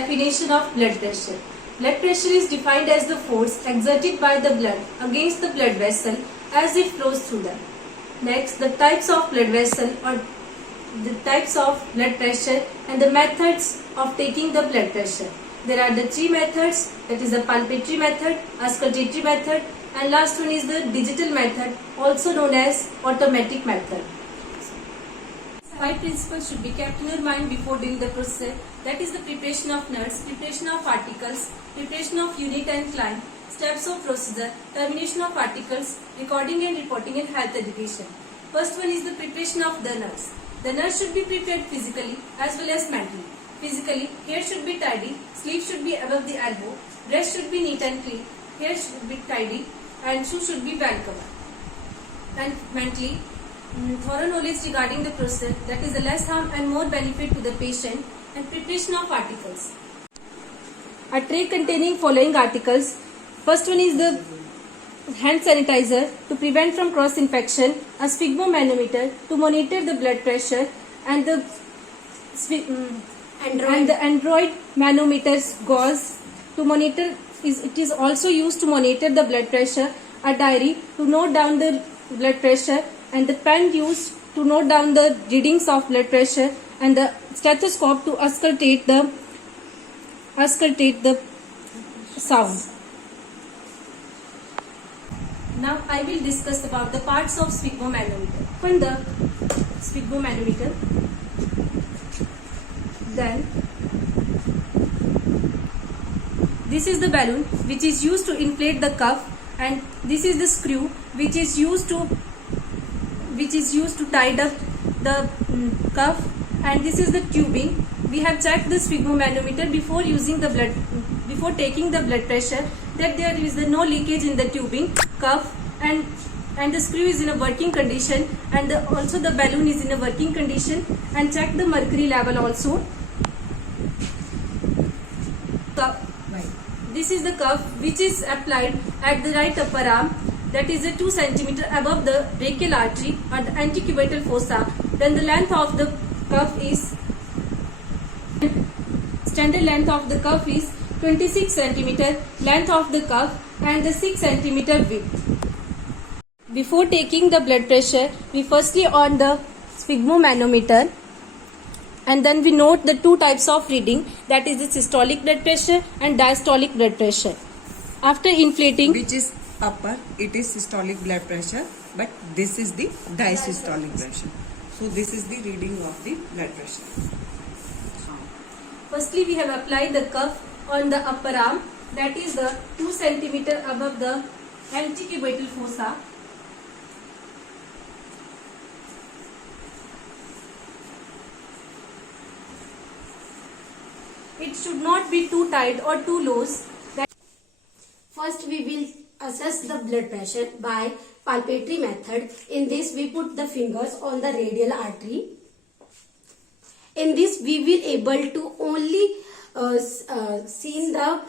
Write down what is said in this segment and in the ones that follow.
definition of blood pressure. Blood pressure is defined as the force exerted by the blood against the blood vessel as it flows through them. Next, the types of blood vessel or the types of blood pressure and the methods of taking the blood pressure. There are the three methods, that is the palpatory method, auscultatory method, and last one is the digital method, also known as automatic method. 5 principles should be kept in your mind before doing the procedure. That is the preparation of nuts, preparation of articles, preparation of unit and client, steps of procedure, termination of articles, recording and reporting in health education. First one is the preparation of the nuts. The nuts should be prepared physically as well as mentally. Physically, hair should be tidy, sleeve should be above the elbow, dress should be neat and clean, hair should be tidy, and shoes should be well covered. And mentally, thorough knowledge regarding the process, that is the less harm and more benefit to the patient, and preparation of articles. A tray containing following articles. First one is the hand sanitizer to prevent from cross infection, a sphygmomanometer to monitor the blood pressure, and the Android manometers gauze to monitor. It is also used to monitor the blood pressure, a diary to note down the blood pressure, and the pen used to note down the readings of blood pressure, and the stethoscope to auscultate the sound. Now I will discuss about the parts of sphygmomanometer. Open the sphygmomanometer. Then this is the balloon which is used to inflate the cuff, and this is the screw which is used to tie up the cuff, and this is the tubing. We have checked the sphygmomanometer before taking the blood pressure, that there is no leakage in the tubing, cuff, and the screw is in a working condition, and also the balloon is in a working condition, and check the mercury level also. This is the cuff which is applied at the right upper arm, that is a 2 cm above the brachial artery or the antecubital fossa. Then the length of the cuff is, standard length of the cuff is 26 cm length of the cuff and the 6 cm width. Before taking the blood pressure, we firstly on the sphygmomanometer, and then we note the two types of reading, that is the systolic blood pressure and diastolic blood pressure. After inflating, which is upper, it is systolic blood pressure, but this is the diastolic pressure. So this is the reading of the blood pressure. Firstly, we have applied the cuff on the upper arm, that is the 2 cm above the antecubital fossa. It should not be too tight or too loose. First, we will assess the blood pressure by palpatory method. In this, we put the fingers on the radial artery. In this, we will able to only see the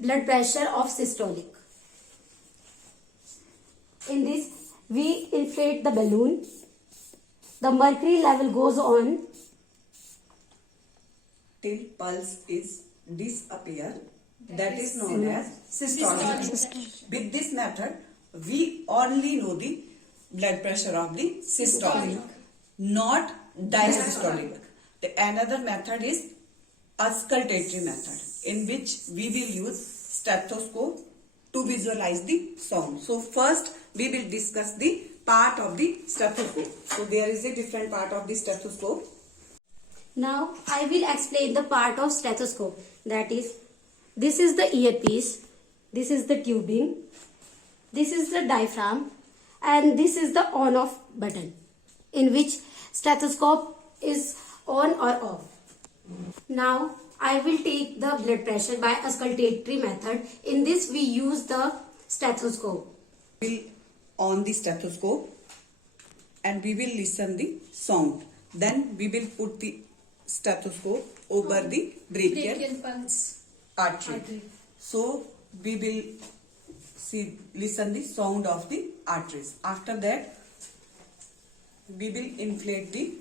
blood pressure of systolic. In this, we inflate the balloon. The mercury level goes on till pulse is disappear. That is known as systolic. With this method, we only know the blood pressure of the systolic, not diastolic. Another method is auscultatory method, in which we will use stethoscope to visualize the sound. So first we will discuss the part of the stethoscope. So there is a different part of the stethoscope. Now, I will explain the part of stethoscope. That is, this is the earpiece, this is the tubing, this is the diaphragm, and this is the on-off button, in which stethoscope is on or off. Now, I will take the blood pressure by auscultatory method. In this, we use the stethoscope. We will on the stethoscope and we will listen the sound. Then we will put the stethoscope over the brachial pulse artery. So we will listen the sound of the arteries. After that, we will inflate the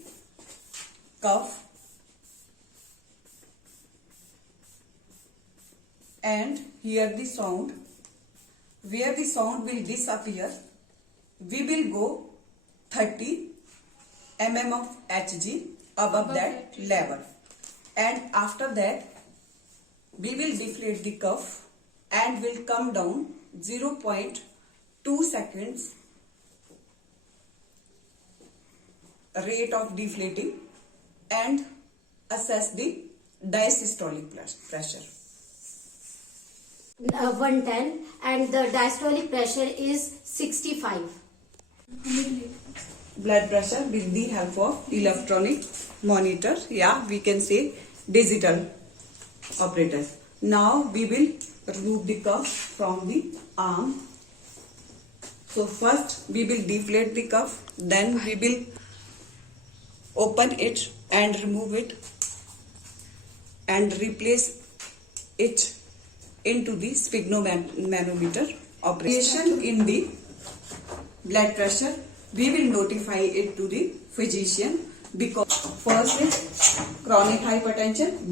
cuff and hear the sound. Where the sound will disappear, we will go 30 mm of Hg above that level, and after that we will deflate the cuff and will come down 0.2 seconds rate of deflating and assess the diastolic pressure. 110 and the diastolic pressure is 65. Blood pressure with the help of electronic monitor, yeah, we can say digital operators. Now we will remove the cuff from the arm. So first we will deflate the cuff, then we will open it and remove it and replace it into the sphygmomanometer operation. In the blood pressure, we will notify it to the physician, because first is chronic hypertension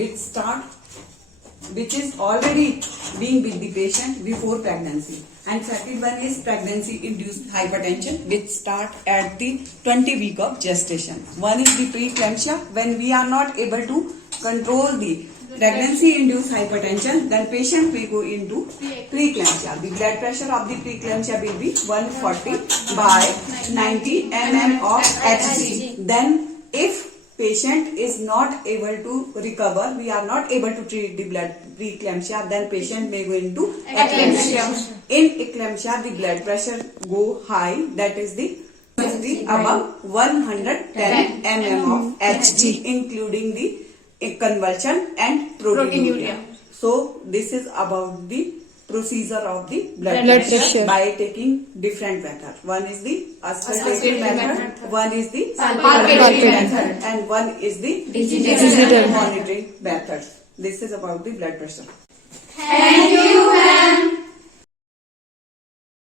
which is already being with the patient before pregnancy, and second one is pregnancy induced hypertension which start at the 20 week of gestation. One is the preeclampsia, when we are not able to control the pregnancy induced hypertension, then patient will go into preeclampsia. The blood pressure of the preeclampsia will be 140 by 90 mm of Hg. Then if patient is not able to recover, we are not able to treat the blood preeclampsia, then patient may go into eclampsia. In eclampsia, the blood pressure go high, that is the above 110 mm of Hg, including the convulsion and proteinuria. So this is about the procedure of the blood pressure by taking different method. One is the auscultative method, one is the palpatory method, and one is the digital monitoring method. This is about the blood pressure.